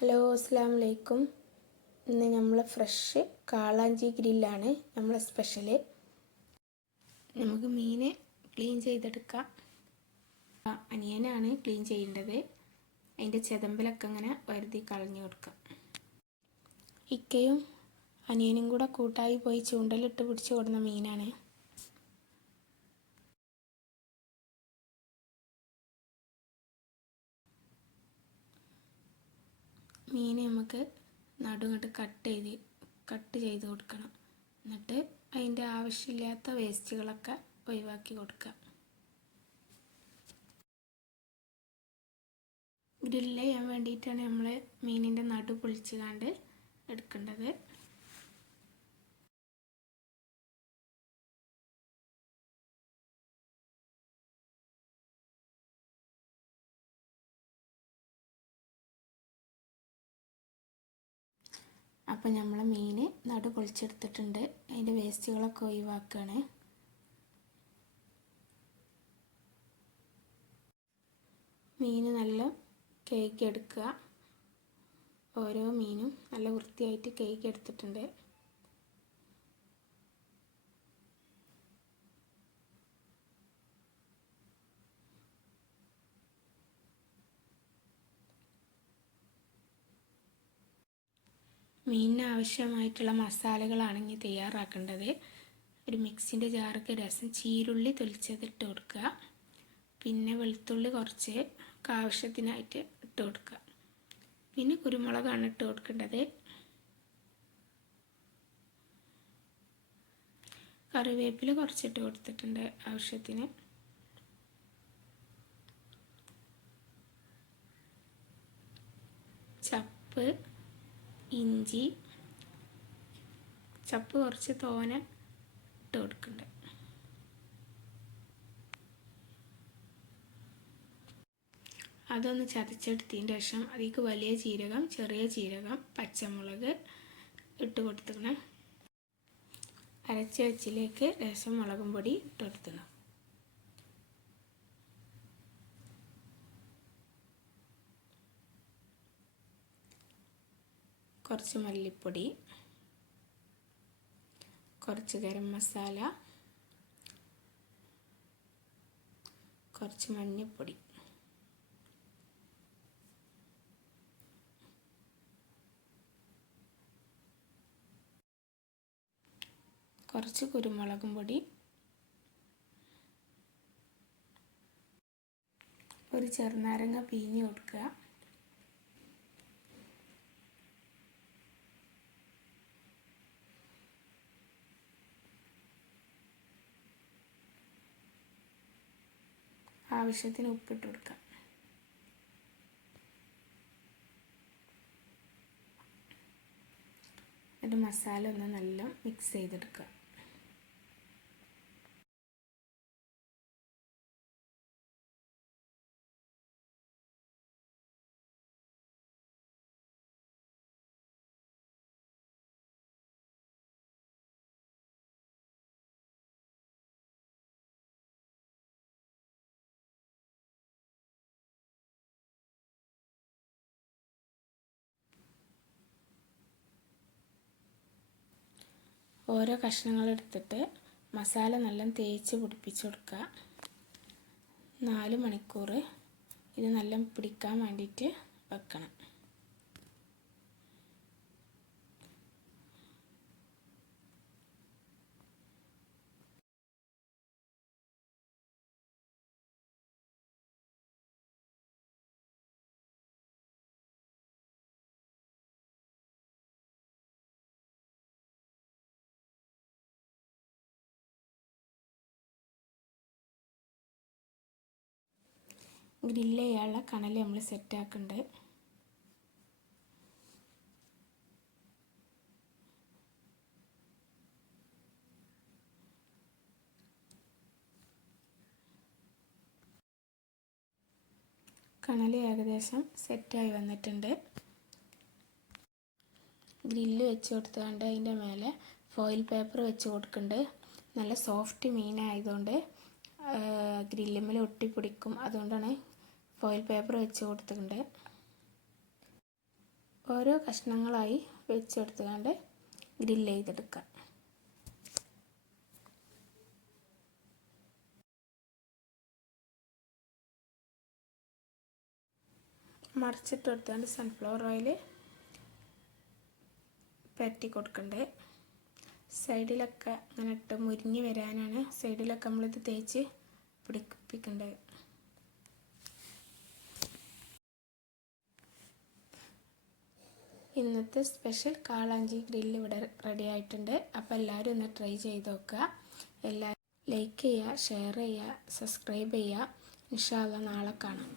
Hello അസ്സാം വലൈക്കും ഇന്ന് നമ്മൾ ഫ്രഷ് കാളാഞ്ചി ഗ്രില്ലാണ് നമ്മളെ സ്പെഷ്യൽ നമുക്ക് മീൻ ക്ലീൻ ചെയ്തെടുക്കാം. അനിയനാണ് ക്ലീൻ ചെയ്യേണ്ടത്. അതിന്റെ ചെതമ്പലൊക്കെ അങ്ങനെ വരുതി കളഞ്ഞു കൊടുക്കാം. ഇക്കയും അനിയനും കൂടെ കൂട്ടായി പോയി ചൂണ്ടലിട്ട് പിടിച്ചു കൊടുന്ന മീനാണ്. മീൻ നമുക്ക് നടുങ്ങട്ട് കട്ട് ചെയ്ത് കട്ട് ചെയ്ത് കൊടുക്കണം. എന്നിട്ട് അതിന്റെ ആവശ്യമില്ലാത്ത വേസ്റ്റുകളൊക്കെ ഒഴിവാക്കി കൊടുക്കുക. ഗ്രില്ല് ചെയ്യാൻ വേണ്ടിയിട്ടാണ് നമ്മൾ മീനിന്റെ നടു പൊളിച്ചുകാണ്ട് എടുക്കേണ്ടത്. അപ്പം നമ്മൾ മീൻ നടു പൊളിച്ചെടുത്തിട്ടുണ്ട് അതിന്റെ വേസ്റ്റുകളൊക്കെ ഒഴിവാക്കുകയാണ് മീൻ നല്ല കേക്ക് എടുക്കുക. ഓരോ മീനും നല്ല വൃത്തിയായിട്ട് കേക്ക് എടുത്തിട്ടുണ്ട്. മീനിന് ആവശ്യമായിട്ടുള്ള മസാലകളാണെങ്കിൽ തയ്യാറാക്കേണ്ടത്. ഒരു മിക്സിന്റെ ജാറൊക്കെ രസം ചീരുള്ളി തൊലിച്ചതിട്ട് കൊടുക്കുക. പിന്നെ വെളുത്തുള്ളി കുറച്ച് ആവശ്യത്തിനായിട്ട് ഇട്ട് കൊടുക്കുക. പിന്നെ കുരുമുളകാണ് ഇട്ട് കൊടുക്കേണ്ടത്. കറിവേപ്പില കുറച്ചിട്ട് കൊടുത്തിട്ടുണ്ട് ആവശ്യത്തിന്. ചപ്പ് ഇഞ്ചി ചപ്പ് കുറച്ച് തോന ഇട്ട് കൊടുക്കുന്നുണ്ട് അതൊന്ന് ചതച്ചെടുത്തതിന് ശേഷം അതിലേക്ക് വലിയ ജീരകം ചെറിയ ജീരകം പച്ചമുളക് ഇട്ട് കൊടുത്തിക്കണം അരച്ച വെച്ചിലേക്ക് രസം മുളകും പൊടി ഇട്ട് കൊടുക്കണം കുറച്ച് മല്ലിപ്പൊടി കുറച്ച് ഗരം മസാല കുറച്ച് മഞ്ഞൾപ്പൊടി കുറച്ച് കുരുമുളകും പൊടി ഒരു ചെറുനാരങ്ങ പിഴിഞ്ഞ് കൊടുക്കുക. ആവശ്യത്തിന് ഉപ്പിട്ട് കൊടുക്കാം. എന്നിട്ട് മസാല ഒന്ന് നല്ല മിക്സ് ചെയ്തെടുക്കുക. ഓരോ കഷ്ണങ്ങൾ എടുത്തിട്ട് മസാല നല്ല തേച്ച് പിടിപ്പിച്ച് കൊടുക്കുക നാല് മണിക്കൂർ ഇത് നല്ല പിടിക്കാൻ വേണ്ടിയിട്ട് വെക്കണം. ഗ്രില്ല് ചെയ്യാനുള്ള കണൽ നമ്മൾ സെറ്റാക്കുന്നുണ്ട് കണൽ ഏകദേശം സെറ്റായി വന്നിട്ടുണ്ട്. ഗ്രില്ല് വെച്ച് കൊടുത്തുകൊണ്ട് അതിന്റെ മേലെ ഫോയിൽ പേപ്പർ വെച്ച് കൊടുക്കുന്നുണ്ട് നല്ല സോഫ്റ്റ് മീനായതുകൊണ്ട് ഗ്രില്ലുമ്മൽ ഒട്ടിപ്പിടിക്കും അതുകൊണ്ടാണ് ഫോയിൽ പേപ്പർ വെച്ച് കൊടുത്തിട്ടുണ്ട്. ഓരോ കഷ്ണങ്ങളായി വെച്ചെടുത്തുകൊണ്ട് ഗ്രില്ല് ചെയ്തെടുക്കുക മറിച്ചിട്ട് കൊടുത്തുകൊണ്ട് സൺഫ്ലവർ ഓയിൽ പരട്ടി കൊടുക്കണ്ടേ സൈഡിലൊക്കെ അങ്ങനെ ഇട്ട് മുരിഞ്ഞ് വരാനാണ്. സൈഡിലൊക്കെ നമ്മളിത് തേച്ച് പിടിപ്പിക്കേണ്ടത് ഇന്നത്തെ സ്പെഷ്യൽ കാളാഞ്ചി ഗ്രില്ല് ഇവിടെ റെഡി ആയിട്ടുണ്ട്. അപ്പോൾ എല്ലാവരും ഒന്ന് ട്രൈ ചെയ്ത് നോക്കുക. എല്ലാവരും ലൈക്ക് ചെയ്യുക ഷെയർ ചെയ്യുക സബ്സ്ക്രൈബ് ചെയ്യുക. ഇൻഷാല്ല നാളെ കാണാം.